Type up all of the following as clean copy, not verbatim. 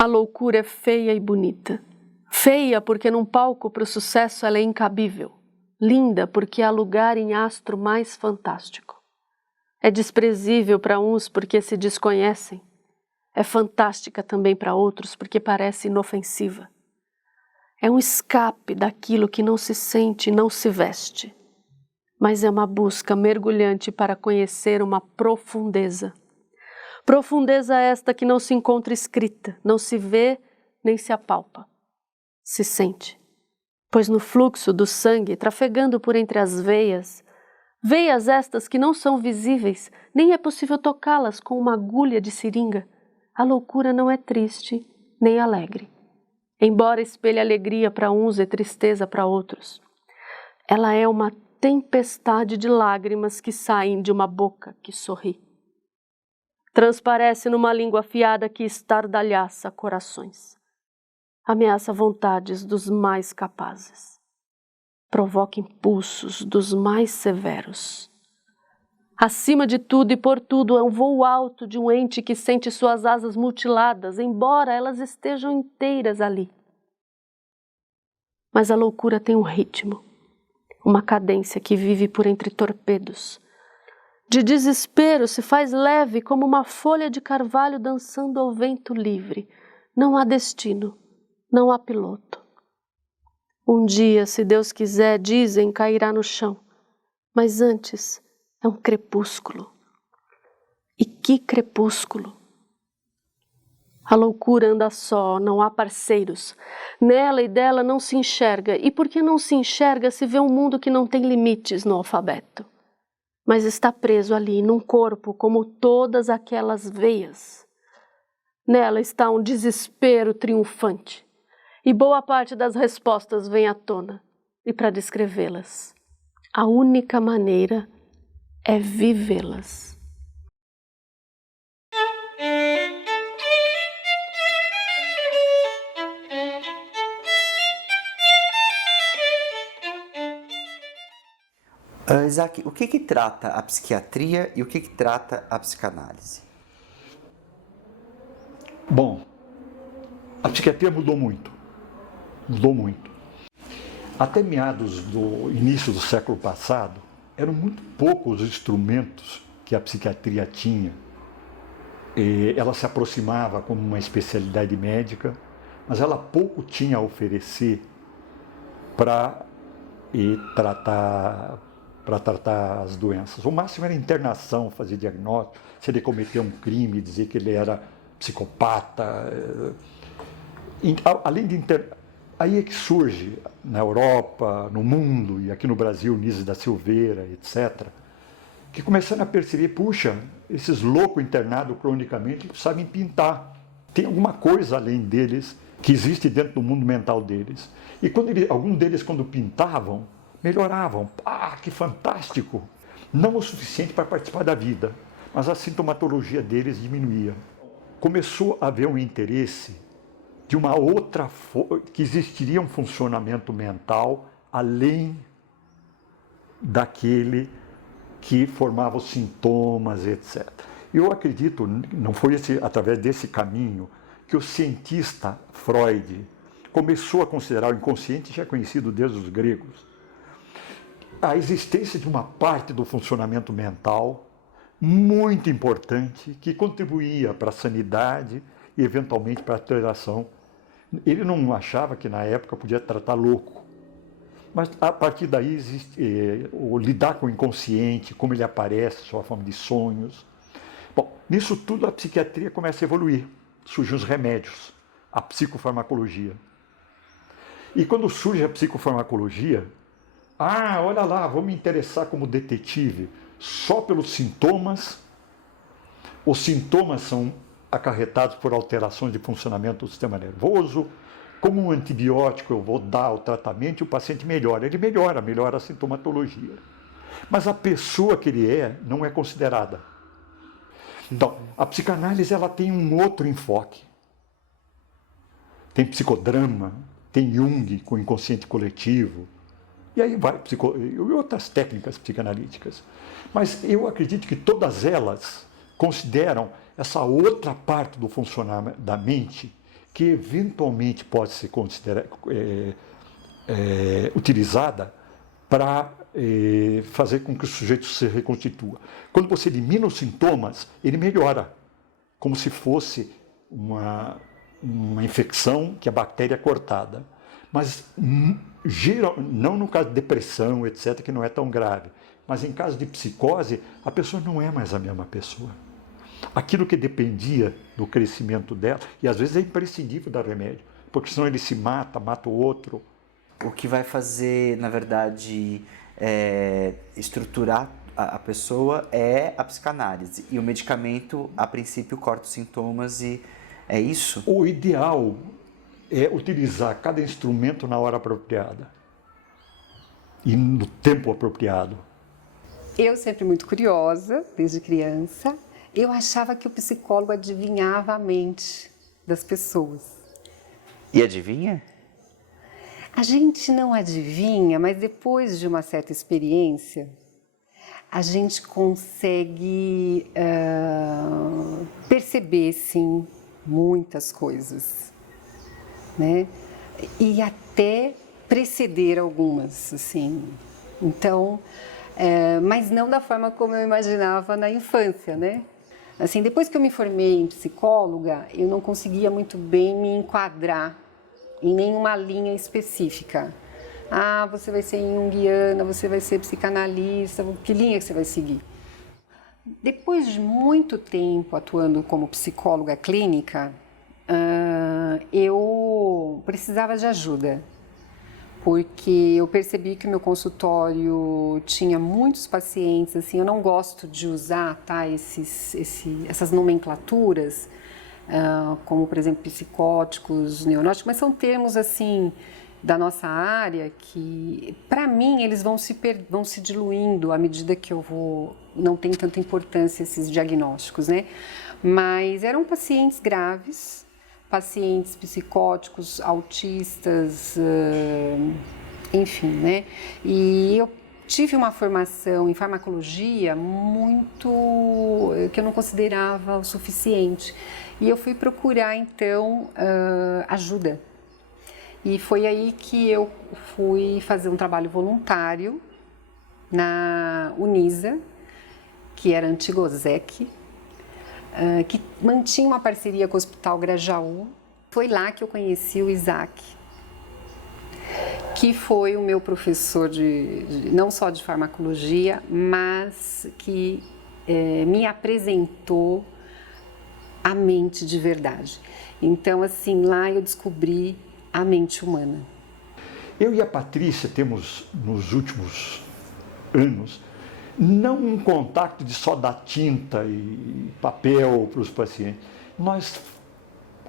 A loucura é feia e bonita. Feia porque num palco para o sucesso ela é incabível. Linda porque há lugar em astro mais fantástico. É desprezível para uns porque se desconhecem. É fantástica também para outros porque parece inofensiva. É um escape daquilo que não se sente e não se veste. Mas é uma busca mergulhante para conhecer uma profundeza. Profundeza esta que não se encontra escrita, não se vê nem se apalpa. Se sente, pois no fluxo do sangue, trafegando por entre as veias, veias estas que não são visíveis, nem é possível tocá-las com uma agulha de seringa, a loucura não é triste nem alegre. Embora espelhe alegria para uns e tristeza para outros, ela é uma tempestade de lágrimas que saem de uma boca que sorri. Transparece numa língua afiada que estardalhaça corações. Ameaça vontades dos mais capazes. Provoca impulsos dos mais severos. Acima de tudo e por tudo é um voo alto de um ente que sente suas asas mutiladas, embora elas estejam inteiras ali. Mas a loucura tem um ritmo, uma cadência que vive por entre torpedos. De desespero se faz leve como uma folha de carvalho dançando ao vento livre. Não há destino, não há piloto. Um dia, se Deus quiser, dizem, cairá no chão. Mas antes é um crepúsculo. E que crepúsculo! A loucura anda só, não há parceiros. Nela e dela não se enxerga. E porque não se enxerga, se vê um mundo que não tem limites no alfabeto. Mas está preso ali, num corpo como todas aquelas veias. Nela está um desespero triunfante, e boa parte das respostas vem à tona, e para descrevê-las, a única maneira é vivê-las. Isaac, o que trata a psiquiatria e o que trata a psicanálise? Bom, a psiquiatria mudou muito. Até meados do início do século passado, eram muito poucos os instrumentos que a psiquiatria tinha. Ela se aproximava como uma especialidade médica, mas ela pouco tinha a oferecer para tratar as doenças. O máximo era internação, fazer diagnóstico, se ele cometeu um crime, dizer que ele era psicopata. Além de aí é que surge na Europa, no mundo e aqui no Brasil, Nise da Silveira, etc., que começaram a perceber, puxa, esses loucos internados cronicamente sabem pintar. Tem alguma coisa além deles que existe dentro do mundo mental deles. E alguns deles, quando pintavam, melhoravam. Ah, que fantástico! Não o suficiente para participar da vida, mas a sintomatologia deles diminuía. Começou a haver um interesse de uma outra forma, que existiria um funcionamento mental além daquele que formava os sintomas, etc. Eu acredito, não foi através desse caminho, que o cientista Freud começou a considerar o inconsciente, já conhecido desde os gregos, a existência de uma parte do funcionamento mental muito importante que contribuía para a sanidade e eventualmente para a alteração. Ele não achava que na época podia tratar louco, mas a partir daí existe o lidar com o inconsciente, como ele aparece, sua forma de sonhos. Bom, nisso tudo a psiquiatria começa a evoluir, surgem os remédios, a psicofarmacologia. E quando surge a psicofarmacologia, olha lá, vou me interessar como detetive só pelos sintomas. Os sintomas são acarretados por alterações de funcionamento do sistema nervoso. Como um antibiótico eu vou dar o tratamento e o paciente melhora. Ele melhora a sintomatologia. Mas a pessoa que ele não é considerada. Então, a psicanálise ela tem um outro enfoque. Tem psicodrama, tem Jung com o inconsciente coletivo, e aí vai, e outras técnicas psicanalíticas. Mas eu acredito que todas elas consideram essa outra parte do funcionamento da mente que eventualmente pode ser utilizada para fazer com que o sujeito se reconstitua. Quando você elimina os sintomas, ele melhora, como se fosse uma infecção que a bactéria é cortada. Mas não no caso de depressão, etc., que não é tão grave, mas em caso de psicose, a pessoa não é mais a mesma pessoa. Aquilo que dependia do crescimento dela, e às vezes é imprescindível dar remédio, porque senão ele se mata o outro. O que vai fazer, na verdade, estruturar a pessoa é a psicanálise. E o medicamento, a princípio, corta os sintomas e é isso? O ideal é utilizar cada instrumento na hora apropriada e no tempo apropriado. Eu sempre muito curiosa, desde criança, eu achava que o psicólogo adivinhava a mente das pessoas. E adivinha? A gente não adivinha, mas depois de uma certa experiência, a gente consegue perceber, sim, muitas coisas, né? E até preceder algumas, assim. Então, mas não da forma como eu imaginava na infância, né? Assim, depois que eu me formei em psicóloga, eu não conseguia muito bem me enquadrar em nenhuma linha específica. Ah, você vai ser junguiana, você vai ser psicanalista, que linha que você vai seguir? Depois de muito tempo atuando como psicóloga clínica, eu precisava de ajuda, porque eu percebi que o meu consultório tinha muitos pacientes, assim, eu não gosto de usar, tá, essas nomenclaturas, como, por exemplo, psicóticos, neuróticos, mas são termos, assim, da nossa área que, para mim, eles vão se diluindo à medida que não tem tanta importância esses diagnósticos, né? Mas eram pacientes graves, pacientes psicóticos, autistas, enfim, né? E eu tive uma formação em farmacologia que eu não considerava o suficiente. E eu fui procurar, então, ajuda. E foi aí que eu fui fazer um trabalho voluntário na Unisa, que era a antiga OSEC, que mantinha uma parceria com o Hospital Grajaú. Foi lá que eu conheci o Isaac, que foi o meu professor não só de farmacologia, mas que me apresentou a mente de verdade. Então, assim, lá eu descobri a mente humana. Eu e a Patrícia temos, nos últimos anos, não um contato de só dar tinta e papel para os pacientes. Nós,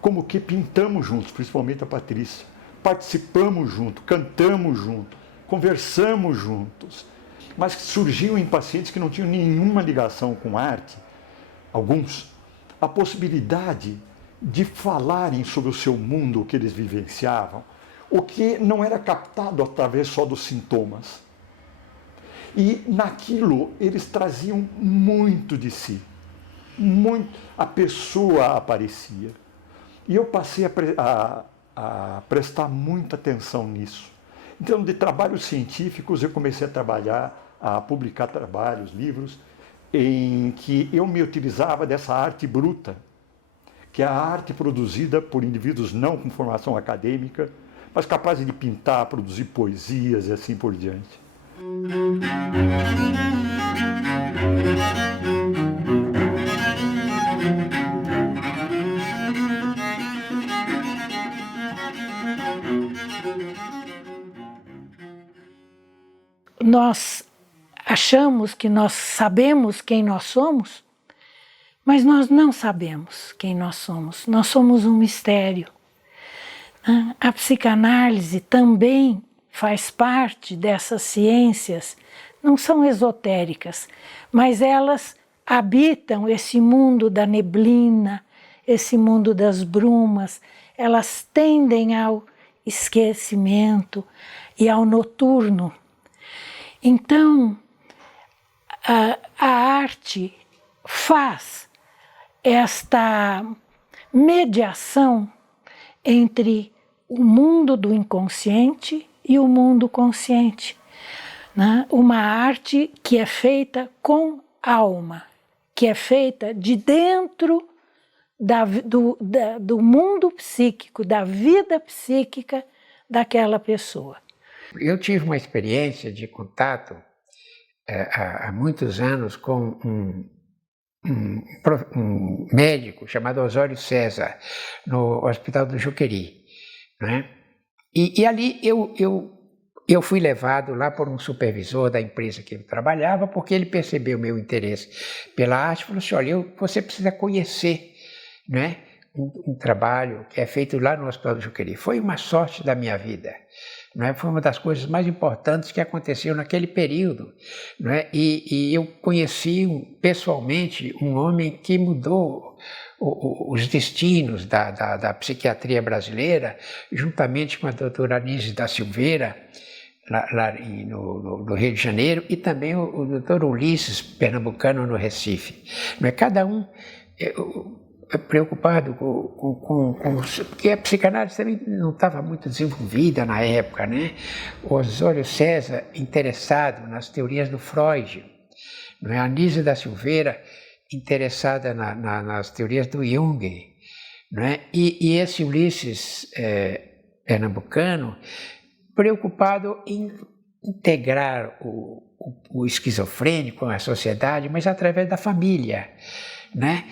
como que pintamos juntos, principalmente a Patrícia. Participamos juntos, cantamos juntos, conversamos juntos. Mas surgiam em pacientes que não tinham nenhuma ligação com arte, alguns, a possibilidade de falarem sobre o seu mundo, o que eles vivenciavam, o que não era captado através só dos sintomas. E naquilo eles traziam muito de si, muito, a pessoa aparecia. E eu passei a prestar muita atenção nisso. Então, de trabalhos científicos, eu comecei a publicar trabalhos, livros, em que eu me utilizava dessa arte bruta, que é a arte produzida por indivíduos não com formação acadêmica, mas capazes de pintar, produzir poesias e assim por diante. Nós achamos que nós sabemos quem nós somos, mas nós não sabemos quem nós somos. Nós somos um mistério. A psicanálise também faz parte dessas ciências, não são esotéricas, mas elas habitam esse mundo da neblina, esse mundo das brumas, elas tendem ao esquecimento e ao noturno. Então, a arte faz esta mediação entre o mundo do inconsciente e o mundo consciente, né? Uma arte que é feita com alma, que é feita de dentro do mundo psíquico, da vida psíquica daquela pessoa. Eu tive uma experiência de contato há muitos anos com um médico chamado Osório César, no Hospital do Juqueri, né? E ali eu fui levado lá por um supervisor da empresa que eu trabalhava, porque ele percebeu meu interesse pela arte e falou assim, olha, você precisa conhecer, né, um trabalho que é feito lá no Hospital do Juqueri. Foi uma sorte da minha vida. Não é? Foi uma das coisas mais importantes que aconteceu naquele período. Não é? E eu conheci pessoalmente um homem que mudou os destinos da psiquiatria brasileira, juntamente com a doutora Anísio da Silveira, lá no Rio de Janeiro, e também o doutor Ulisses, pernambucano, no Recife. Não é? Cada um preocupado porque a psicanálise também não estava muito desenvolvida na época, né? O Osório César interessado nas teorias do Freud, não é? A Anísio da Silveira interessada nas teorias do Jung, não é? E esse Ulisses pernambucano preocupado em integrar o esquizofrênico à sociedade, mas através da família, né?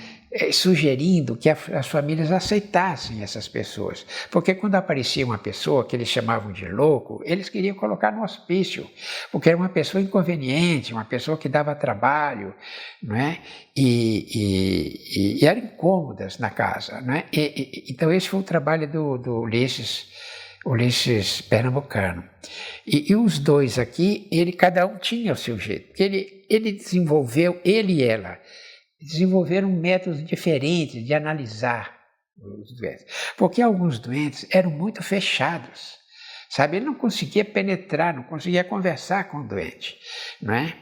Sugerindo que as famílias aceitassem essas pessoas. Porque quando aparecia uma pessoa que eles chamavam de louco, eles queriam colocar no hospício, porque era uma pessoa inconveniente, uma pessoa que dava trabalho, não é? E eram incômodas na casa. Não é? Então esse foi o trabalho do Ulisses pernambucano. E os dois aqui, cada um tinha o seu jeito. Ele desenvolveu, ele e ela, desenvolveram métodos diferentes de analisar os doentes. Porque alguns doentes eram muito fechados, sabe? Ele não conseguia penetrar, não conseguia conversar com o doente, não é?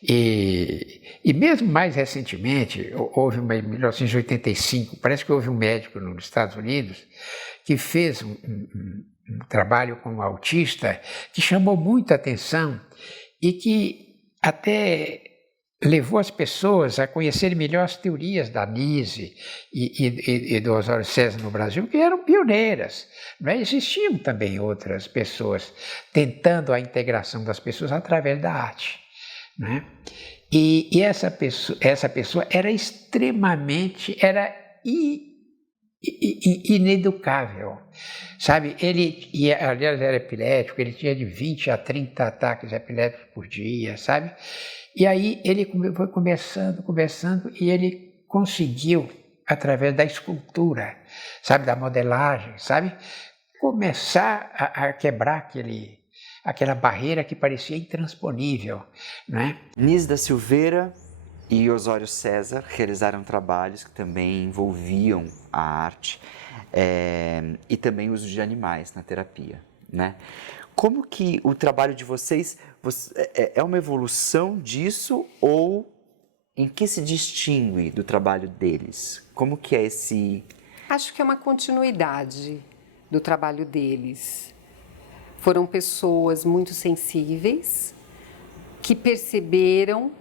E mesmo mais recentemente, houve em 1985, parece que houve um médico nos Estados Unidos que fez um trabalho com um autista que chamou muita atenção e que até levou as pessoas a conhecerem melhor as teorias da Anísio e do Osório César no Brasil, que eram pioneiras. Não é? Existiam também outras pessoas tentando a integração das pessoas através da arte. Não é? E essa pessoa era extremamente, ineducável, sabe? Aliás, era epilético, ele tinha de 20 a 30 ataques epiléticos por dia, sabe? E aí ele foi conversando e ele conseguiu, através da escultura, sabe, da modelagem, sabe, começar a quebrar aquela barreira que parecia intransponível, né? Anísio da Silveira e Osório César realizaram trabalhos que também envolviam a arte e também o uso de animais na terapia, né? Como que o trabalho de vocês é uma evolução disso ou em que se distingue do trabalho deles? Como que é esse... Acho que é uma continuidade do trabalho deles. Foram pessoas muito sensíveis que perceberam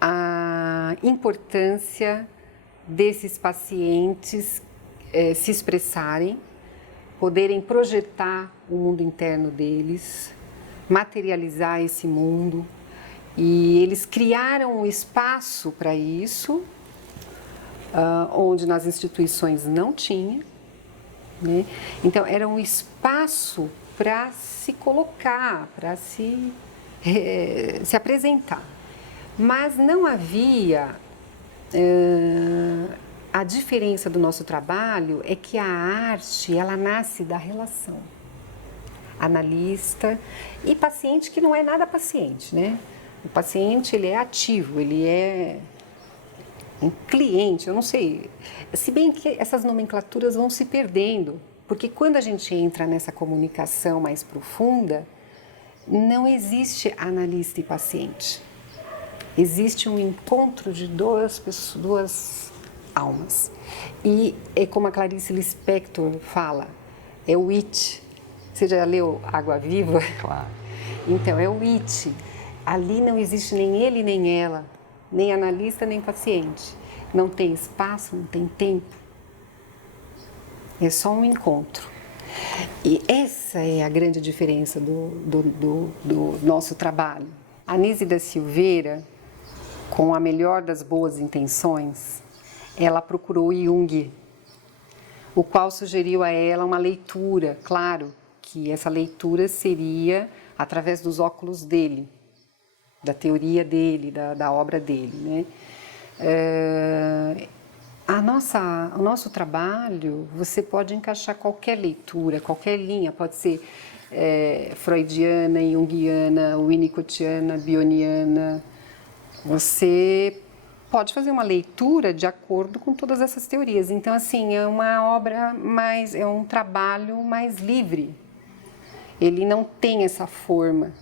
a importância desses pacientes se expressarem, poderem projetar o mundo interno deles, materializar esse mundo. E eles criaram um espaço para isso, onde nas instituições não tinha, né? Então, era um espaço para se colocar, para se apresentar. Mas não havia... A diferença do nosso trabalho é que a arte, ela nasce da relação. Analista e paciente, que não é nada paciente, né? O paciente, ele é ativo, ele é um cliente, eu não sei. Se bem que essas nomenclaturas vão se perdendo, porque quando a gente entra nessa comunicação mais profunda, não existe analista e paciente. Existe um encontro de duas almas. E é como a Clarice Lispector fala, é o it. Você já leu Água Viva? Claro. Então, é o it. Ali não existe nem ele nem ela, nem analista nem paciente. Não tem espaço, não tem tempo. É só um encontro. E essa é a grande diferença do nosso trabalho. A Anísia da Silveira, com a melhor das boas intenções, ela procurou Jung, o qual sugeriu a ela uma leitura, claro, que essa leitura seria através dos óculos dele, da teoria dele, da obra dele, né? O nosso trabalho, você pode encaixar qualquer leitura, qualquer linha, pode ser freudiana, junguiana, winnicottiana, bioniana. Você pode fazer uma leitura de acordo com todas essas teorias. Então, assim, é uma obra mais, é um trabalho mais livre. Ele não tem essa forma.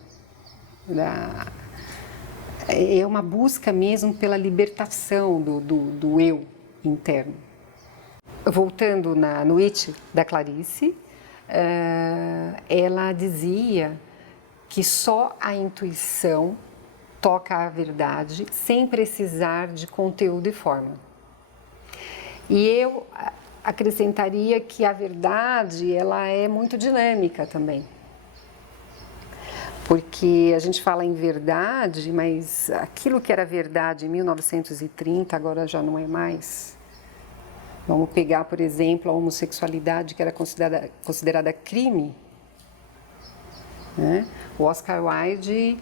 É uma busca mesmo pela libertação do eu interno. Voltando no It da Clarice, ela dizia que só a intuição toca a verdade sem precisar de conteúdo e forma. E eu acrescentaria que a verdade ela é muito dinâmica também. Porque a gente fala em verdade, mas aquilo que era verdade em 1930 agora já não é mais. Vamos pegar, por exemplo, a homossexualidade que era considerada crime, né? O Oscar Wilde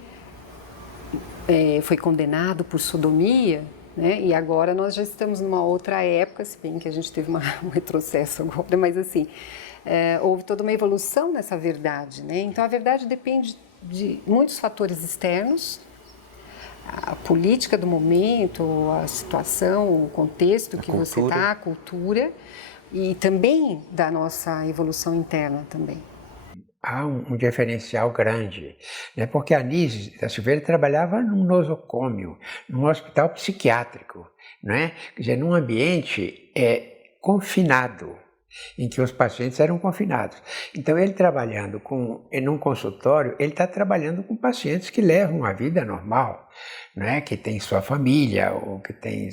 foi condenado por sodomia, né? E agora nós já estamos numa outra época, se bem que a gente teve um retrocesso agora, mas assim, houve toda uma evolução nessa verdade, né? Então a verdade depende de muitos fatores externos, a política do momento, a situação, o contexto que você está, a cultura, e também da nossa evolução interna também. Há um diferencial grande, né? Porque a Anísia da Silveira trabalhava num nosocômio, num hospital psiquiátrico, né? Quer dizer, num ambiente confinado, em que os pacientes eram confinados. Então, ele trabalhando num consultório, ele está trabalhando com pacientes que levam a vida normal, né? Que tem sua família, ou que tem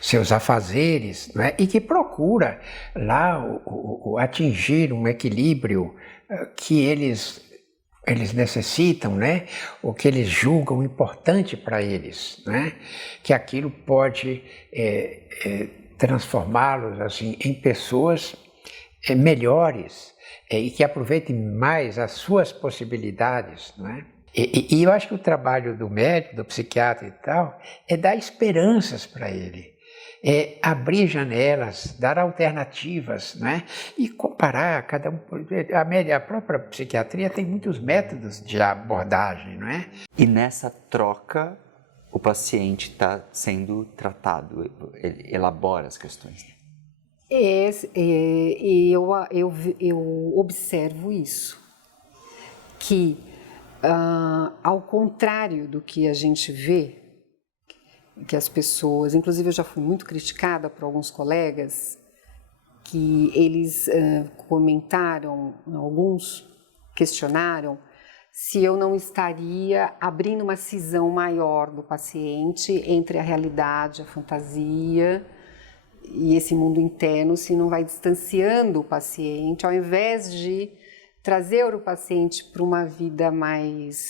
seus afazeres, né? E que procura lá atingir um equilíbrio que eles necessitam, né? O que eles julgam importante para eles, né? Que aquilo pode transformá-los assim em pessoas melhores e que aproveitem mais as suas possibilidades, não é? E eu acho que o trabalho do médico, do psiquiatra e tal, é dar esperanças para ele, é abrir janelas, dar alternativas, né? E comparar cada um. A própria psiquiatria tem muitos métodos de abordagem, não é? E nessa troca o paciente está sendo tratado, ele elabora as questões. Eu observo isso, que ao contrário do que a gente vê, que as pessoas, inclusive eu já fui muito criticada por alguns colegas, que eles comentaram, alguns questionaram, se eu não estaria abrindo uma cisão maior do paciente entre a realidade, a fantasia e esse mundo interno, se não vai distanciando o paciente, ao invés de trazer o paciente para uma vida mais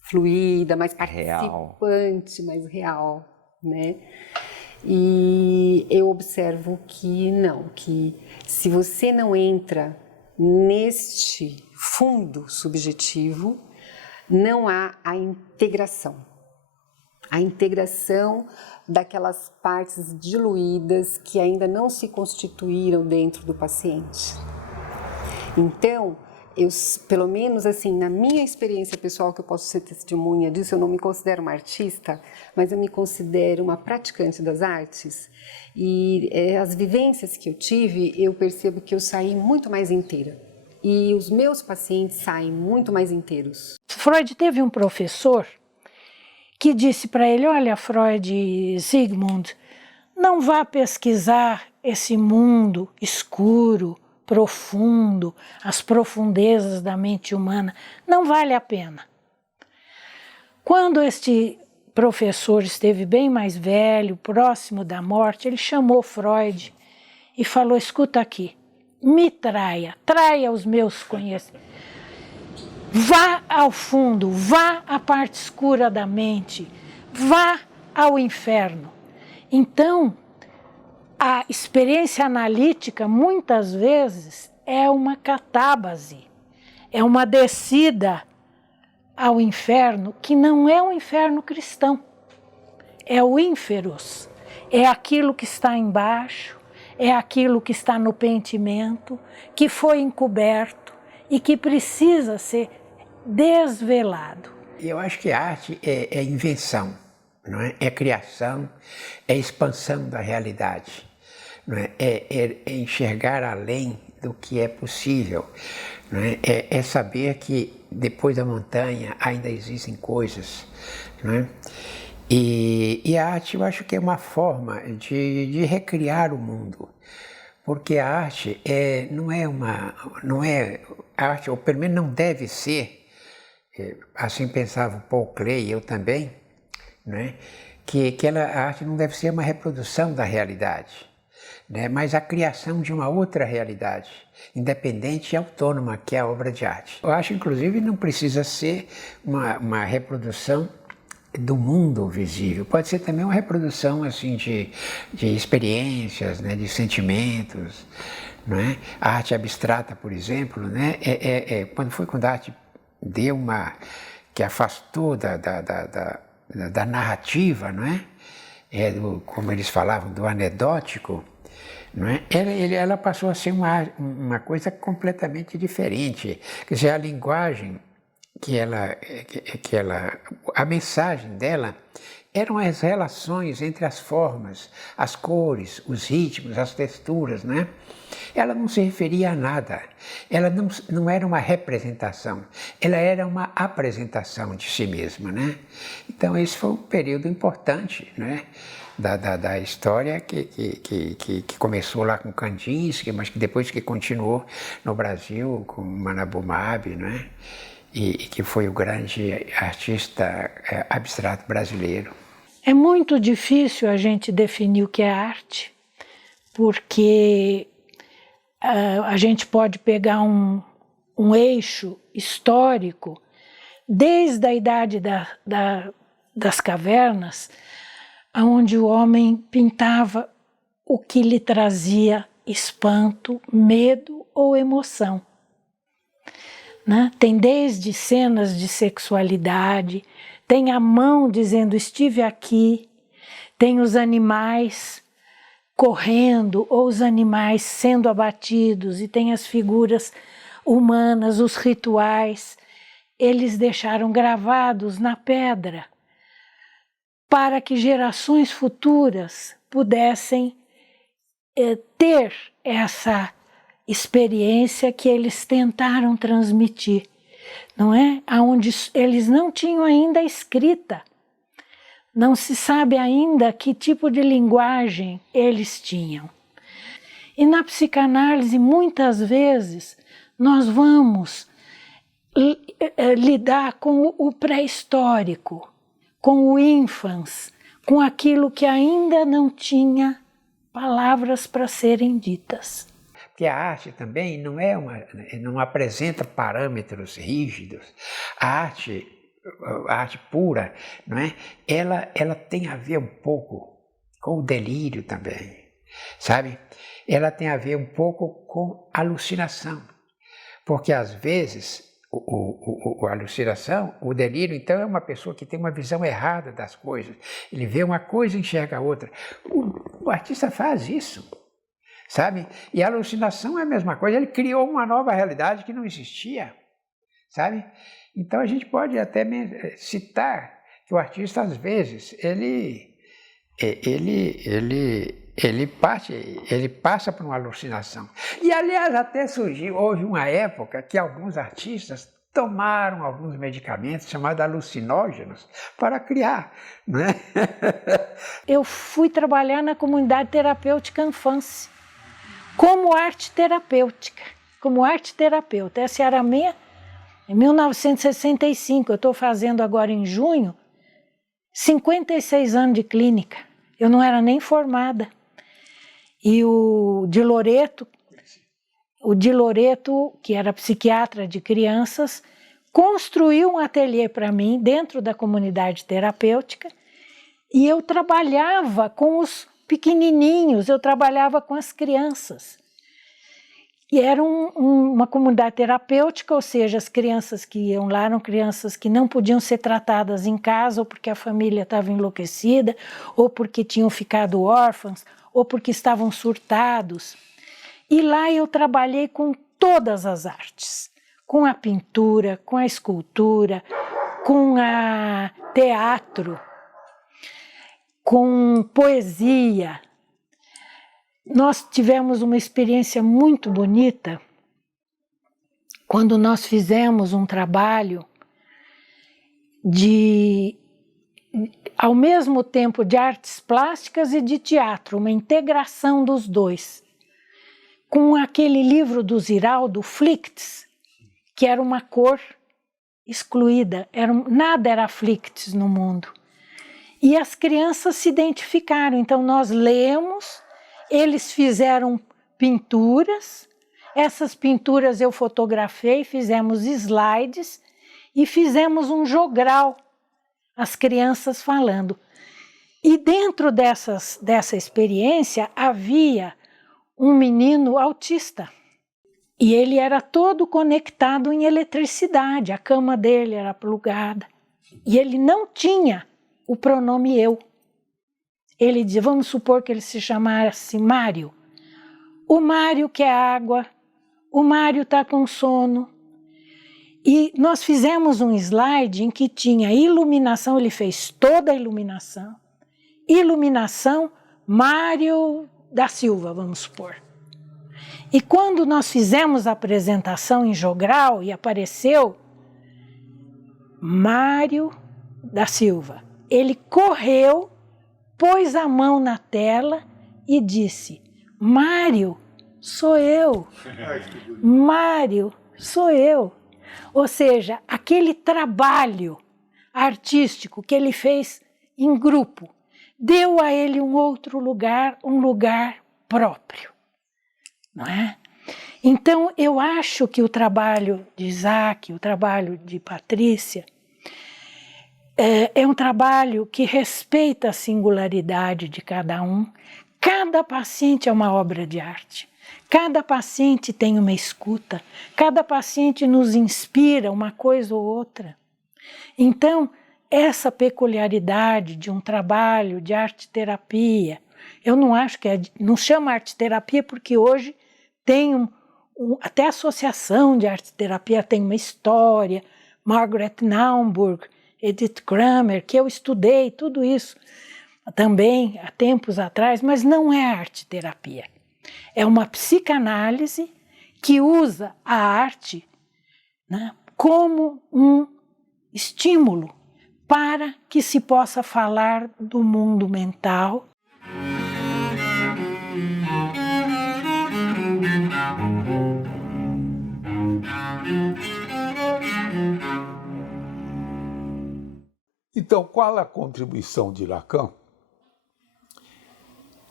fluida, mais participante, mais real, né? E eu observo que não, que se você não entra neste fundo subjetivo, não há a integração daquelas partes diluídas que ainda não se constituíram dentro do paciente. Então, pelo menos assim, na minha experiência pessoal, que eu posso ser testemunha disso, eu não me considero uma artista, mas eu me considero uma praticante das artes, e as vivências que eu tive, eu percebo que eu saí muito mais inteira. E os meus pacientes saem muito mais inteiros. Freud teve um professor que disse para ele: olha, Freud, Sigmund, não vá pesquisar esse mundo escuro, profundo, as profundezas da mente humana. Não vale a pena. Quando este professor esteve bem mais velho, próximo da morte, ele chamou Freud e falou: escuta aqui, me traia os meus conhecimentos. Vá ao fundo, vá à parte escura da mente, vá ao inferno. Então, a experiência analítica, muitas vezes, é uma catábase, é uma descida ao inferno, que não é um inferno cristão, é o ínferos, é aquilo que está embaixo, é aquilo que está no pentimento, que foi encoberto e que precisa ser desvelado. Eu acho que a arte é invenção, não é? É criação, é expansão da realidade, não é? É enxergar além do que é possível, não é? É saber que depois da montanha ainda existem coisas, não é? E a arte, eu acho que é uma forma de recriar o mundo, porque a arte a arte, ou pelo menos não deve ser, assim pensava o Paul Klee, eu também, né? Que a arte não deve ser uma reprodução da realidade, né? Mas a criação de uma outra realidade, independente e autônoma, que é a obra de arte. Eu acho, inclusive, não precisa ser uma reprodução do mundo visível, pode ser também uma reprodução assim, de experiências, né? De sentimentos, não é? A arte abstrata, por exemplo, né? Quando a arte deu que afastou da narrativa, não é? Como eles falavam, do anedótico, não é? Ela passou a ser uma coisa completamente diferente. Quer dizer, a linguagem a mensagem dela eram as relações entre as formas, as cores, os ritmos, as texturas, né? Ela não se referia a nada, ela não era uma representação, ela era uma apresentação de si mesma, né? Então esse foi um período importante, né? Da história que começou lá com Kandinsky, mas que depois que continuou no Brasil com Manabumab, né? E que foi o grande artista abstrato brasileiro. É muito difícil a gente definir o que é arte, porque a gente pode pegar um eixo histórico, desde a idade das cavernas, onde o homem pintava o que lhe trazia espanto, medo ou emoção. Né? Tem desde cenas de sexualidade, tem a mão dizendo estive aqui, tem os animais correndo ou os animais sendo abatidos e tem as figuras humanas, os rituais. Eles deixaram gravados na pedra para que gerações futuras pudessem ter essa experiência que eles tentaram transmitir, não é? Aonde eles não tinham ainda escrita, não se sabe ainda que tipo de linguagem eles tinham. E na psicanálise, muitas vezes, nós vamos lidar com o pré-histórico, com o ínfans, com aquilo que ainda não tinha palavras para serem ditas. Porque a arte também não apresenta parâmetros rígidos. A arte pura, não é? Ela tem a ver um pouco com o delírio também, sabe? Ela tem a ver um pouco com alucinação, porque às vezes a alucinação, o delírio, então é uma pessoa que tem uma visão errada das coisas. Ele vê uma coisa e enxerga a outra. O artista faz isso, sabe? E a alucinação é a mesma coisa, ele criou uma nova realidade que não existia, sabe? Então a gente pode até citar que o artista, às vezes, ele passa por uma alucinação. E, aliás, até houve uma época que alguns artistas tomaram alguns medicamentos chamados alucinógenos para criar, não é? Eu fui trabalhar na comunidade terapêutica Anfance, como arte terapêutica, como arte terapeuta. Essa era a minha, em 1965, eu estou fazendo agora em junho, 56 anos de clínica. Eu não era nem formada. E o Di Loreto, que era psiquiatra de crianças, construiu um ateliê para mim dentro da comunidade terapêutica e eu trabalhava com os pequenininhos, eu trabalhava com as crianças. E era uma comunidade terapêutica, ou seja, as crianças que iam lá eram crianças que não podiam ser tratadas em casa ou porque a família estava enlouquecida, ou porque tinham ficado órfãos, ou porque estavam surtados. E lá eu trabalhei com todas as artes, com a pintura, com a escultura, com a teatro, com poesia. Nós tivemos uma experiência muito bonita quando nós fizemos um trabalho ao mesmo tempo de artes plásticas e de teatro, uma integração dos dois. Com aquele livro do Ziraldo, Flicts, que era uma cor excluída, nada era Flicts no mundo. E as crianças se identificaram, então nós lemos, eles fizeram pinturas, essas pinturas eu fotografei, fizemos slides e fizemos um jogral, as crianças falando. E dentro dessa experiência havia um menino autista. E ele era todo conectado em eletricidade, a cama dele era plugada. E ele não tinha o pronome eu. Ele dizia, vamos supor que ele se chamasse Mário. O Mário quer água, o Mário está com sono. E nós fizemos um slide em que tinha iluminação, ele fez toda a iluminação. Iluminação Mário da Silva, vamos supor. E quando nós fizemos a apresentação em jogral e apareceu Mário da Silva, ele correu, pôs a mão na tela e disse, Mário, sou eu. Mário, sou eu. Ou seja, aquele trabalho artístico que ele fez em grupo, deu a ele um outro lugar, um lugar próprio, não é? Então, eu acho que o trabalho de Isaac, o trabalho de Patrícia, é um trabalho que respeita a singularidade de cada um. Cada paciente é uma obra de arte. Cada paciente tem uma escuta. Cada paciente nos inspira uma coisa ou outra. Então, essa peculiaridade de um trabalho de arte-terapia, eu não acho que não chama arte-terapia porque hoje tem até a associação de arte-terapia tem uma história, Margaret Naumburg, Edith Kramer, que eu estudei tudo isso também há tempos atrás, mas não é arte-terapia. É uma psicanálise que usa a arte, né, como um estímulo para que se possa falar do mundo mental. Então, qual a contribuição de Lacan?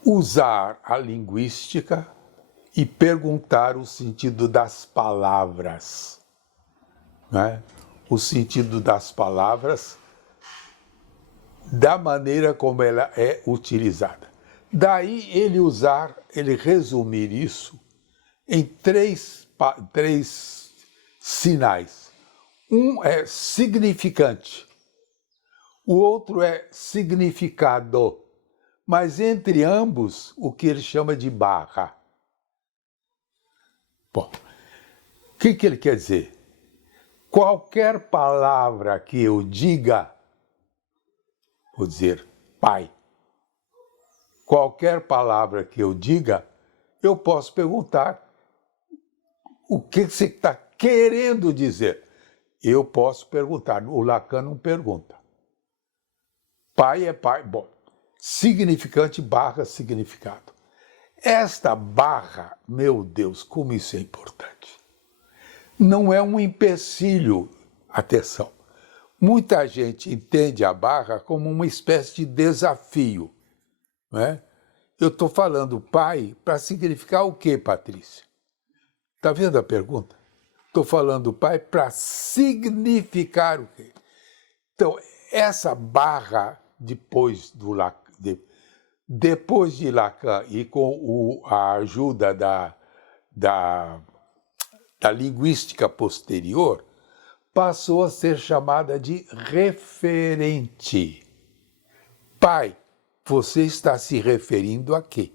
Usar a linguística e perguntar o sentido das palavras, né? O sentido das palavras da maneira como ela é utilizada. Daí ele resumir isso em três sinais. Um é significante, o outro é significado, mas entre ambos o que ele chama de barra. Bom, o que ele quer dizer? Qualquer palavra que eu diga, vou dizer pai, qualquer palavra que eu diga, eu posso perguntar o que você está querendo dizer. Eu posso perguntar, o Lacan não pergunta. Pai é pai. Bom, significante barra significado. Esta barra, meu Deus, como isso é importante. Não é um empecilho, atenção. Muita gente entende a barra como uma espécie de desafio, né? Eu estou falando pai para significar o quê, Patrícia? Está vendo a pergunta? Estou falando pai para significar o quê? Então, essa barra, depois de Lacan e com a ajuda da linguística posterior, passou a ser chamada de referente. Pai, você está se referindo a quê?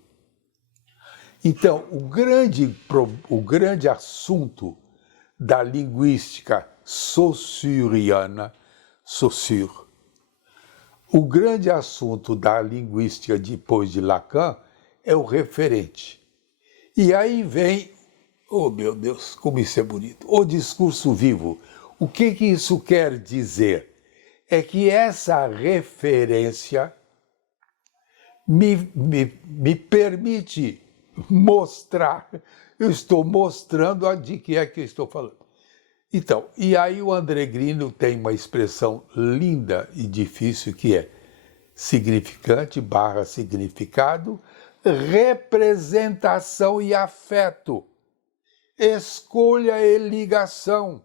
Então, o grande assunto da linguística saussuriana, Saussure, o grande assunto da linguística depois de Lacan é o referente. E aí vem, oh meu Deus, como isso é bonito, o discurso vivo. O que isso quer dizer? É que essa referência me permite mostrar, eu estou mostrando de que é que eu estou falando. Então, e aí o André Grino tem uma expressão linda e difícil que é significante barra significado, representação e afeto, escolha e ligação.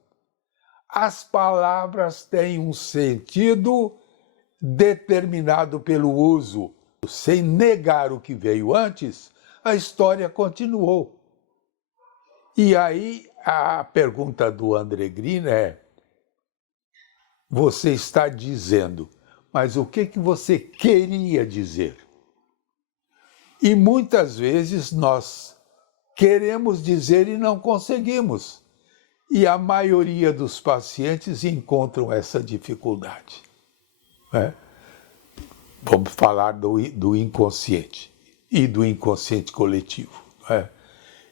As palavras têm um sentido determinado pelo uso. Sem negar o que veio antes, a história continuou. E aí a pergunta do André Green é: você está dizendo, mas o que você queria dizer? E muitas vezes nós queremos dizer e não conseguimos. E a maioria dos pacientes encontram essa dificuldade, né? Vamos falar do inconsciente e do inconsciente coletivo, né?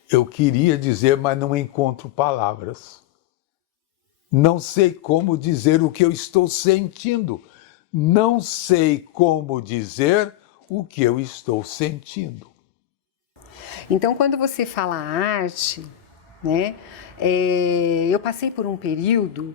Eu queria dizer, mas não encontro palavras. Não sei como dizer o que eu estou sentindo. Não sei como dizer o que eu estou sentindo. Então, quando você fala arte, né, eu passei por um período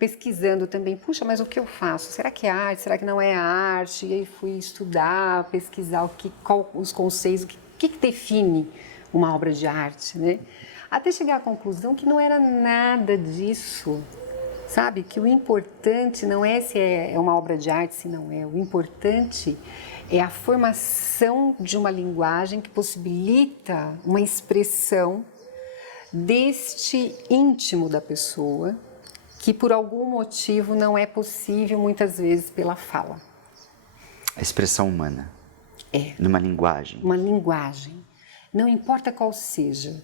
pesquisando também, puxa, mas o que eu faço? Será que é arte? Será que não é arte? E aí fui estudar, pesquisar qual os conceitos, o que define uma obra de arte, né? Até chegar à conclusão que não era nada disso, sabe? Que o importante não é se é uma obra de arte, se não é. O importante é a formação de uma linguagem que possibilita uma expressão deste íntimo da pessoa, que por algum motivo não é possível muitas vezes pela fala. A expressão humana. É. Numa linguagem. Uma linguagem. Não importa qual seja.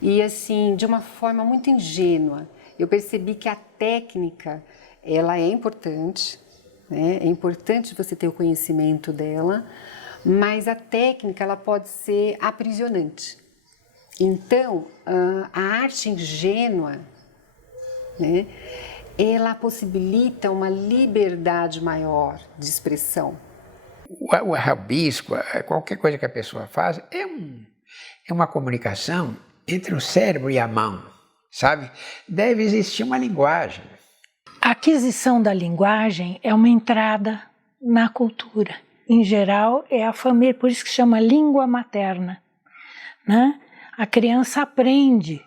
E assim, de uma forma muito ingênua, eu percebi que a técnica, ela é importante, né? É importante você ter o conhecimento dela, mas a técnica, ela pode ser aprisionante. Então, a arte ingênua, né, ela possibilita uma liberdade maior de expressão. O rabisco, qualquer coisa que a pessoa faz, é uma comunicação entre o cérebro e a mão, sabe? Deve existir uma linguagem. A aquisição da linguagem é uma entrada na cultura. Em geral, é a família, por isso que chama língua materna, né? A criança aprende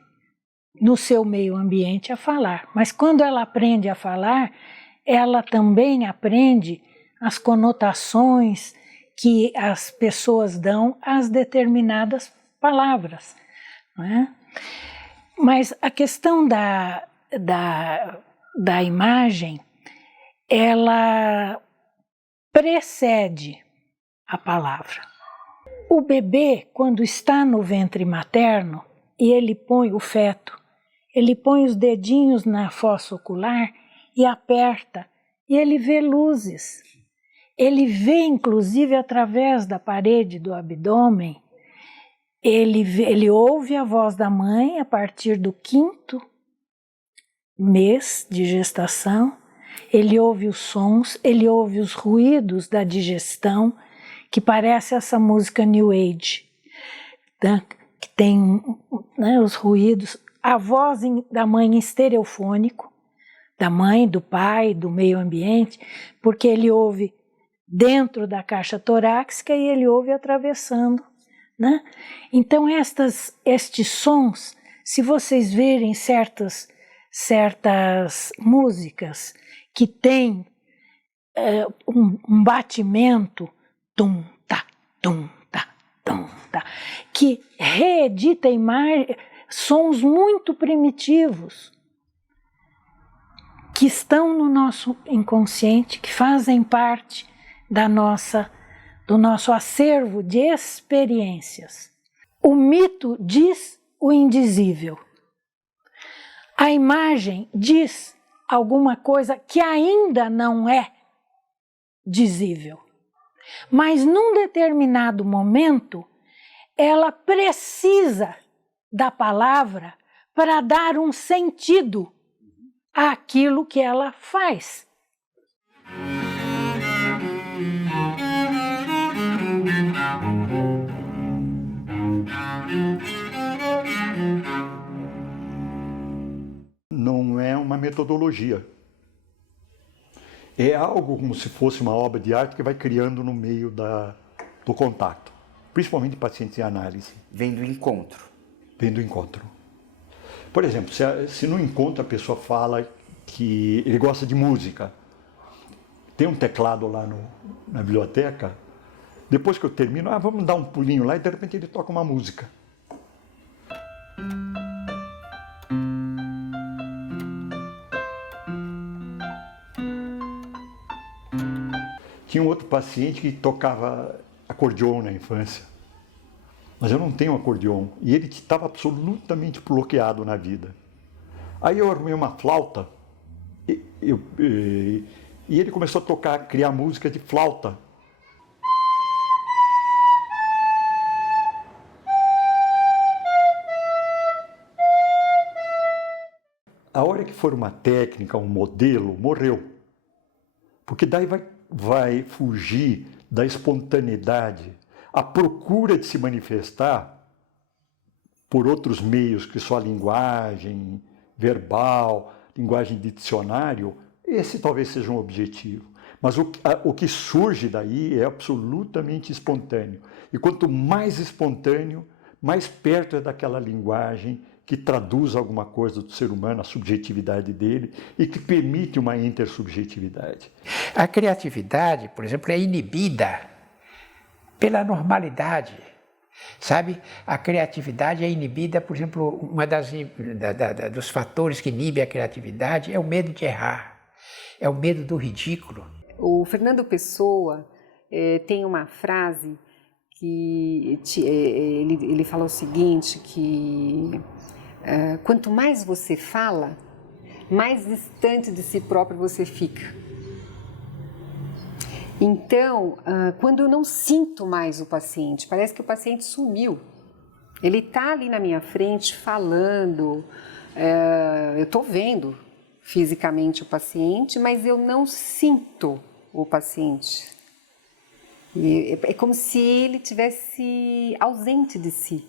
no seu meio ambiente a falar, mas quando ela aprende a falar, ela também aprende as conotações que as pessoas dão às determinadas palavras, não é? Mas a questão da imagem, ela precede a palavra. O bebê, quando está no ventre materno e ele põe o feto, ele põe os dedinhos na fossa ocular e aperta, e ele vê luzes. Ele vê, inclusive, através da parede do abdômen, ele ouve a voz da mãe a partir do 5º mês de gestação, ele ouve os sons, ele ouve os ruídos da digestão, que parece essa música New Age, né? Que tem, né, os ruídos, a voz da mãe em estereofônico, da mãe, do pai, do meio ambiente, porque ele ouve dentro da caixa torácica e ele ouve atravessando, né? Então estes sons, se vocês verem certas músicas que têm um batimento, tum-tá, tum-tá, tum-tá, que reedita sons muito primitivos, que estão no nosso inconsciente, que fazem parte do nosso acervo de experiências. O mito diz o indizível. A imagem diz alguma coisa que ainda não é dizível. Mas num determinado momento, ela precisa da palavra para dar um sentido àquilo que ela faz. Não é uma metodologia. É algo como se fosse uma obra de arte que vai criando no meio do contato, principalmente pacientes em análise. Vem do encontro. Vem do encontro. Por exemplo, se no encontro a pessoa fala que ele gosta de música, tem um teclado lá na biblioteca, depois que eu termino, vamos dar um pulinho lá, e de repente ele toca uma música. Tinha um outro paciente que tocava acordeon na infância, mas eu não tenho acordeon, e ele estava absolutamente bloqueado na vida. Aí eu arrumei uma flauta, e ele começou a criar música de flauta. A hora que for uma técnica, um modelo, morreu. Porque daí vai fugir da espontaneidade, a procura de se manifestar por outros meios que só a linguagem verbal, linguagem de dicionário. Esse talvez seja um objetivo. Mas o que surge daí é absolutamente espontâneo. E quanto mais espontâneo, mais perto é daquela linguagem que traduz alguma coisa do ser humano, a subjetividade dele, e que permite uma intersubjetividade. A criatividade, por exemplo, é inibida pela normalidade. Sabe? A criatividade é inibida, por exemplo, dos fatores que inibe a criatividade é o medo de errar, é o medo do ridículo. O Fernando Pessoa tem uma frase que ele fala o seguinte, que quanto mais você fala, mais distante de si próprio você fica. Então, quando eu não sinto mais o paciente, parece que o paciente sumiu. Ele está ali na minha frente falando, eu estou vendo fisicamente o paciente, mas eu não sinto o paciente. É como se ele tivesse ausente de si.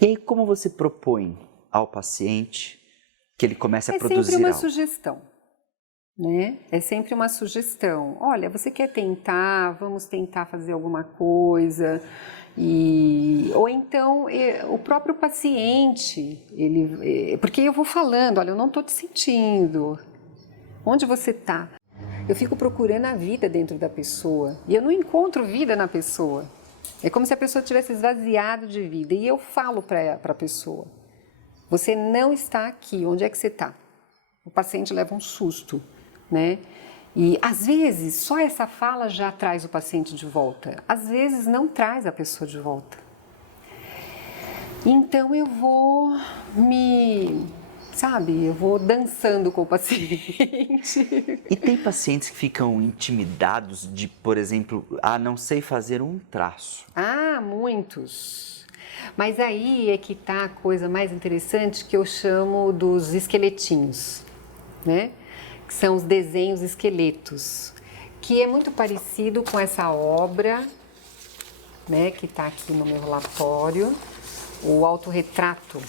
E aí, como você propõe ao paciente que ele comece a produzir algo? É sempre uma sugestão, né? É sempre uma sugestão. Olha, você quer tentar? Vamos tentar fazer alguma coisa. Ou então o próprio paciente, porque eu vou falando, olha, eu não estou te sentindo. Onde você está? Eu fico procurando a vida dentro da pessoa e eu não encontro vida na pessoa. É como se a pessoa tivesse esvaziado de vida e eu falo para a pessoa: você não está aqui, onde é que você está? O paciente leva um susto, né? E às vezes só essa fala já traz o paciente de volta, às vezes não traz a pessoa de volta. Então eu vou eu vou dançando com o paciente. E tem pacientes que ficam intimidados de, por exemplo, não sei fazer um traço. Muitos. Mas aí é que está a coisa mais interessante, que eu chamo dos esqueletinhos. né? Que são os desenhos esqueletos, que é muito parecido com essa obra, né, que está aqui no meu relatório, o autorretrato,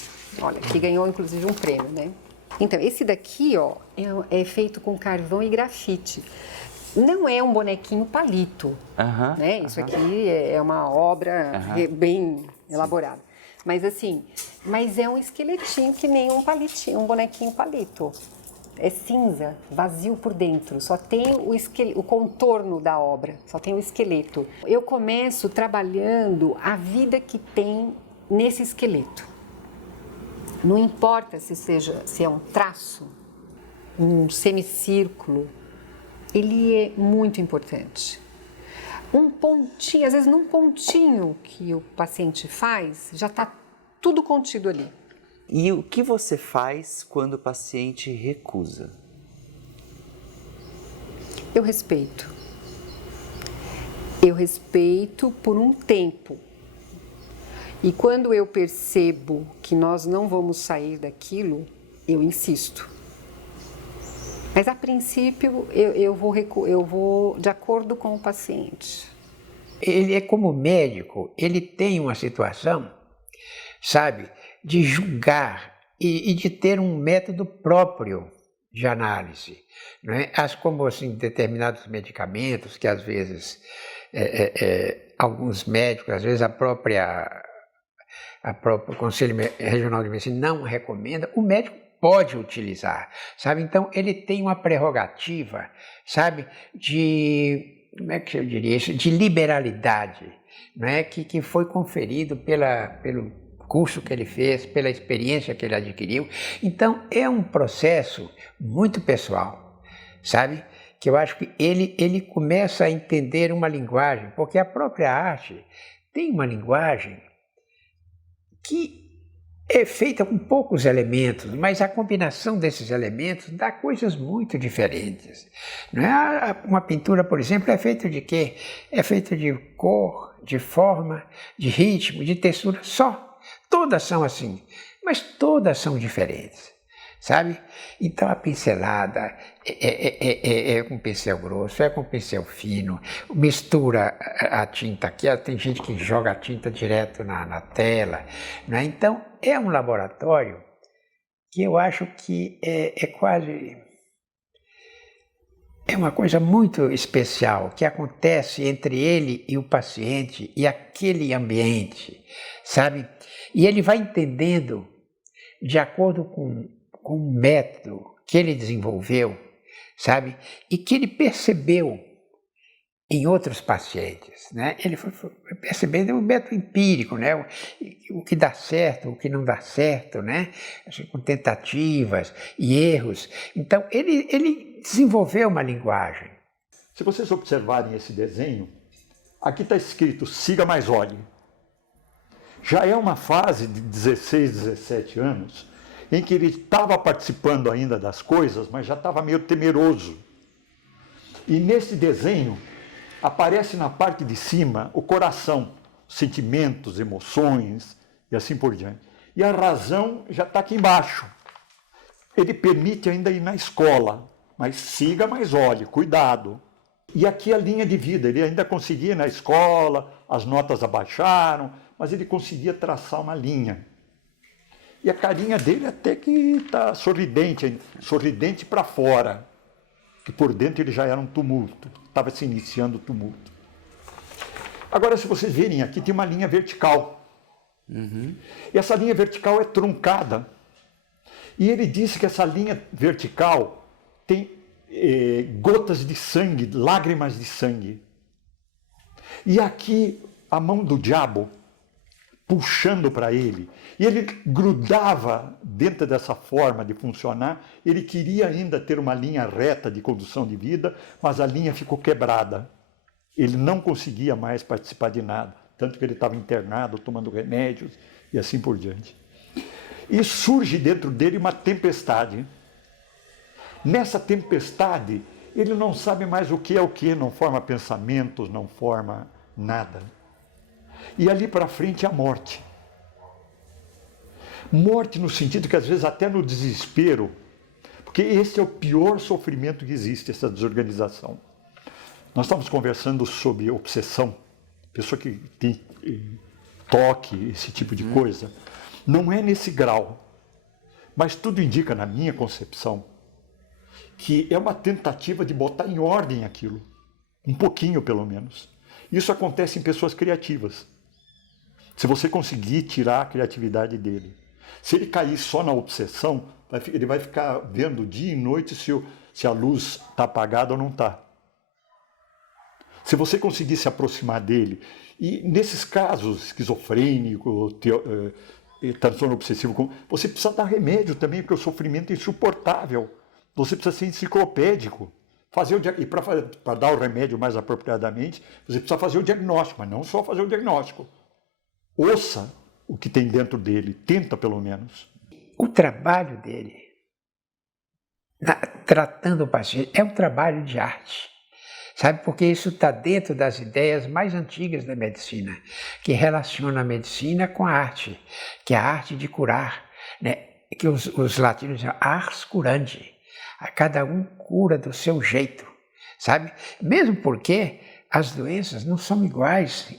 olha, que ganhou inclusive um prêmio, né? Então, esse daqui, ó, é feito com carvão e grafite. Não é um bonequinho palito, né? Isso aqui é uma obra bem elaborada. Mas assim, é um esqueletinho que nem um palitinho, um bonequinho palito. É cinza, vazio por dentro, só tem o contorno da obra, só tem o esqueleto. Eu começo trabalhando a vida que tem nesse esqueleto. Não importa se é um traço, um semicírculo, ele é muito importante. Um pontinho, às vezes num pontinho que o paciente faz, já está tudo contido ali. E o que você faz quando o paciente recusa? Eu respeito. Eu respeito por um tempo. E quando eu percebo que nós não vamos sair daquilo, eu insisto. Mas a princípio eu vou de acordo com o paciente. Ele é como médico, ele tem uma situação, sabe, de julgar e de ter um método próprio de análise, não é? Como assim, determinados medicamentos que às vezes alguns médicos, às vezes o próprio Conselho Regional de Medicina não recomenda, o médico pode utilizar, sabe? Então ele tem uma prerrogativa, sabe, como é que eu diria isso, de liberalidade, não é? Que foi conferido pelo curso que ele fez, pela experiência que ele adquiriu. Então, é um processo muito pessoal, sabe? Que eu acho que ele começa a entender uma linguagem, porque a própria arte tem uma linguagem que é feita com poucos elementos, mas a combinação desses elementos dá coisas muito diferentes. Não é? Uma pintura, por exemplo, é feita de quê? É feita de cor, de forma, de ritmo, de textura só. Todas são assim, mas todas são diferentes, sabe? Então a pincelada é com pincel grosso, é com pincel fino, mistura a tinta aqui, tem gente que joga a tinta direto na tela, né? Então é um laboratório que eu acho que é quase... É uma coisa muito especial que acontece entre ele e o paciente e aquele ambiente, sabe? E ele vai entendendo, de acordo com o método que ele desenvolveu, sabe? E que ele percebeu em outros pacientes, né? Ele foi percebendo um método empírico, né? O que dá certo, o que não dá certo, né? Com tentativas e erros. Então, ele desenvolveu uma linguagem. Se vocês observarem esse desenho, aqui está escrito, siga mais olhe. Já é uma fase de 16, 17 anos, em que ele estava participando ainda das coisas, mas já estava meio temeroso. E nesse desenho, aparece na parte de cima o coração, sentimentos, emoções e assim por diante. E a razão já está aqui embaixo. Ele permite ainda ir na escola, mas siga, mas olhe, cuidado. E aqui a linha de vida, ele ainda conseguia ir na escola, as notas abaixaram, mas ele conseguia traçar uma linha. E a carinha dele até que está sorridente, sorridente para fora, que por dentro ele já era um tumulto, estava se iniciando o tumulto. Agora, se vocês verem, aqui tem uma linha vertical. E essa linha vertical é truncada. E ele disse que essa linha vertical tem gotas de sangue, lágrimas de sangue. E aqui a mão do diabo puxando para ele. E ele grudava dentro dessa forma de funcionar. Ele queria ainda ter uma linha reta de condução de vida, mas a linha ficou quebrada. Ele não conseguia mais participar de nada. Tanto que ele estava internado, tomando remédios e assim por diante. E surge dentro dele uma tempestade. Nessa tempestade, ele não sabe mais o que, não forma pensamentos, não forma nada. E ali para frente a morte. Morte no sentido que às vezes até no desespero, Porque esse é o pior sofrimento que existe, essa desorganização. Nós estamos conversando sobre obsessão, pessoa que tem toque, esse tipo de coisa. Não é nesse grau, mas tudo indica, na minha concepção, que é uma tentativa de botar em ordem aquilo, um pouquinho pelo menos. Isso acontece em pessoas criativas. Se você conseguir tirar a criatividade dele. Se ele cair só na obsessão, ele vai ficar vendo dia e noite se a luz está apagada ou não está. Se você conseguir se aproximar dele, e nesses casos esquizofrênico, transtorno obsessivo, você precisa dar remédio também, porque o sofrimento é insuportável. Você precisa ser enciclopédico. E para dar o remédio mais apropriadamente, você precisa fazer o diagnóstico, mas não só fazer o diagnóstico. Ouça o que tem dentro dele, tenta pelo menos. O trabalho dele, tratando o paciente, é um trabalho de arte. Sabe, porque isso está dentro das ideias mais antigas da medicina, que relaciona a medicina com a arte, que é a arte de curar, né? Que os latinos dizem ars curandi. Cada um cura do seu jeito, sabe? Mesmo porque as doenças não são iguais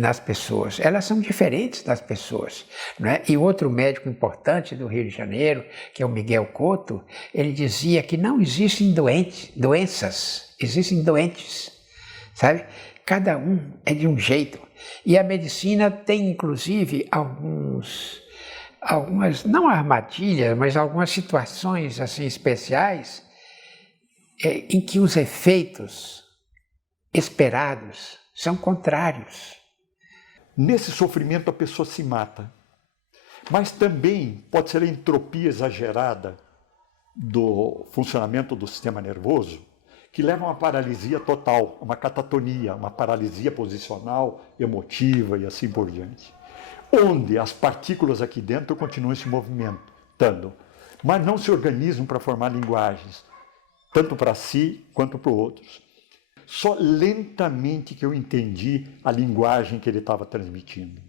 nas pessoas, elas são diferentes das pessoas, não é? E outro médico importante do Rio de Janeiro, que é o Miguel Couto, ele dizia que não existem doenças, existem doentes, sabe? Cada um é de um jeito. E a medicina tem, inclusive, algumas, não armadilhas, mas algumas situações assim especiais em que os efeitos esperados são contrários. Nesse sofrimento a pessoa se mata. Mas também pode ser a entropia exagerada do funcionamento do sistema nervoso que leva a uma paralisia total, uma catatonia, uma paralisia posicional, emotiva e assim por diante. Onde as partículas aqui dentro continuam se movimentando, mas não se organizam para formar linguagens, tanto para si quanto para os outros. Só lentamente que eu entendi a linguagem que ele estava transmitindo.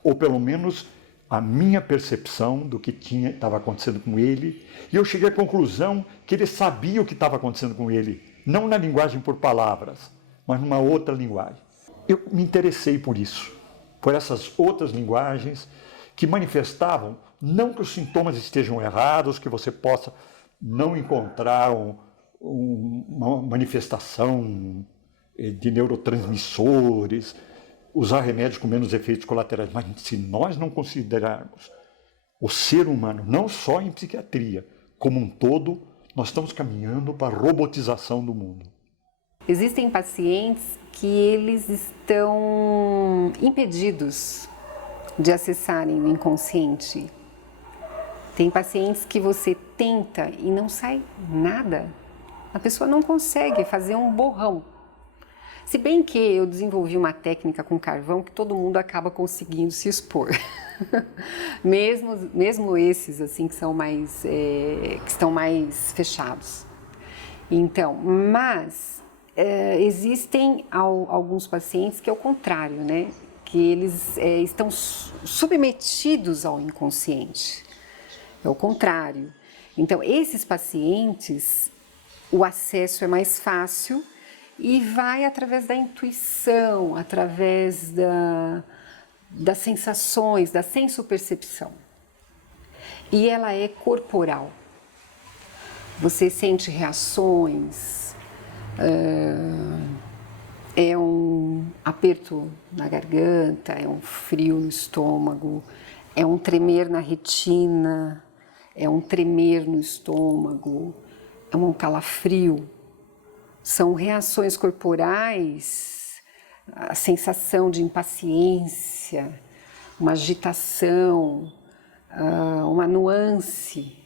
Ou pelo menos a minha percepção do que estava acontecendo com ele. E eu cheguei à conclusão que ele sabia o que estava acontecendo com ele. Não na linguagem por palavras, mas numa outra linguagem. Eu me interessei por isso. Por essas outras linguagens que manifestavam, não que os sintomas estejam errados, que você possa não encontrar uma manifestação de neurotransmissores, usar remédios com menos efeitos colaterais. Mas se nós não considerarmos o ser humano, não só em psiquiatria, como um todo, nós estamos caminhando para a robotização do mundo. Existem pacientes que eles estão impedidos de acessarem o inconsciente. Tem pacientes que você tenta e não sai nada. A pessoa não consegue fazer um borrão. Se bem que eu desenvolvi uma técnica com carvão que todo mundo acaba conseguindo se expor. mesmo esses assim que são mais que estão mais fechados. Então, mas existem alguns pacientes que é o contrário, né? Que eles estão submetidos ao inconsciente. É o contrário. Então, esses pacientes, o acesso é mais fácil e vai através da intuição, através das sensações, da sensopercepção. E ela é corporal. Você sente reações, é um aperto na garganta, é um frio no estômago, é um tremer na retina, é um tremer no estômago, é um calafrio. São reações corporais, a sensação de impaciência, uma agitação, uma nuance.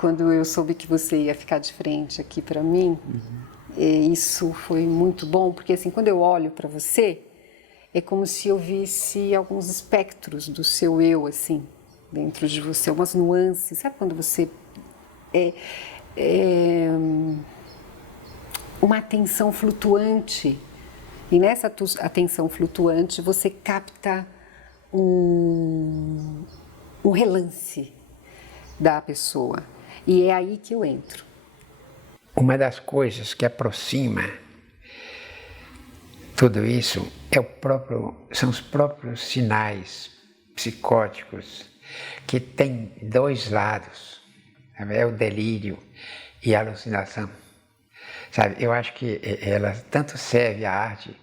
Quando eu soube que você ia ficar de frente aqui para mim, isso foi muito bom, porque assim, quando eu olho para você, é como se eu visse alguns espectros do seu eu, assim, dentro de você, umas nuances. Sabe quando você uma atenção flutuante, e nessa atenção flutuante você capta um relance da pessoa. E é aí que eu entro. Uma das coisas que aproxima tudo isso são os próprios sinais psicóticos que têm dois lados, sabe? É o delírio e a alucinação. Sabe? Eu acho que ela tanto serve à arte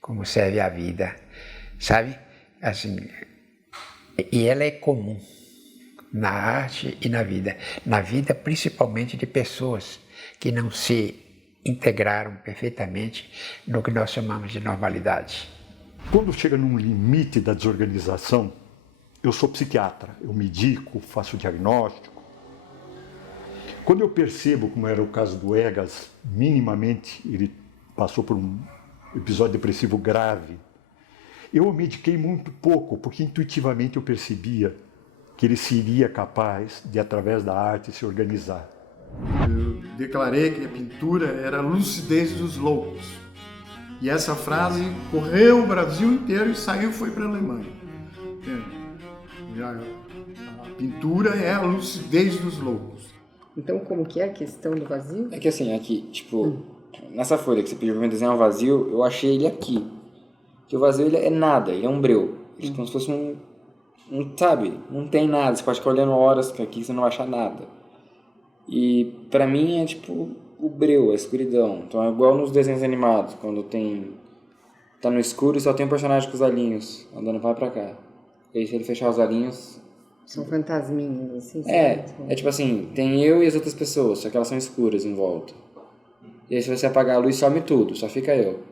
como serve à vida, sabe? Assim, e ela é comum na arte e na vida. Na vida, principalmente de pessoas que não se integraram perfeitamente no que nós chamamos de normalidade. Quando chega num limite da desorganização, eu sou psiquiatra, eu medico, faço diagnóstico. Quando eu percebo, como era o caso do Egas, minimamente ele passou por um episódio depressivo grave, eu o mediquei muito pouco, porque intuitivamente eu percebia que ele seria capaz de, através da arte, se organizar. Eu declarei que a pintura era a lucidez dos loucos. E essa frase correu o Brasil inteiro e saiu, foi para a Alemanha. A pintura é a lucidez dos loucos. Então, como que é a questão do vazio? É que assim, aqui, tipo, nessa folha que você pediu pra mim desenhar um vazio, eu achei ele aqui. Que o vazio ele é nada, ele é um breu. Ele é como se fosse sabe, não tem nada. Você pode ficar olhando horas que aqui você não vai achar nada. E pra mim é tipo o breu, a escuridão. Então é igual nos desenhos animados, quando tá no escuro e só tem um personagem com os olhinhos andando pra lá e pra cá. E aí se ele fechar os olhinhos... São fantasminhas, assim. É tipo assim, tem eu e as outras pessoas, só que elas são escuras em volta. E aí se você apagar a luz, some tudo, só fica eu.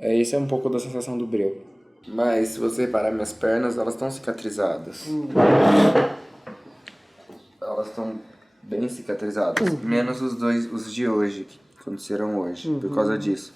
Isso é um pouco da sensação do breu. Mas se você reparar, minhas pernas, elas estão cicatrizadas. Elas estão bem cicatrizadas. Menos os de hoje, que aconteceram hoje, por causa disso.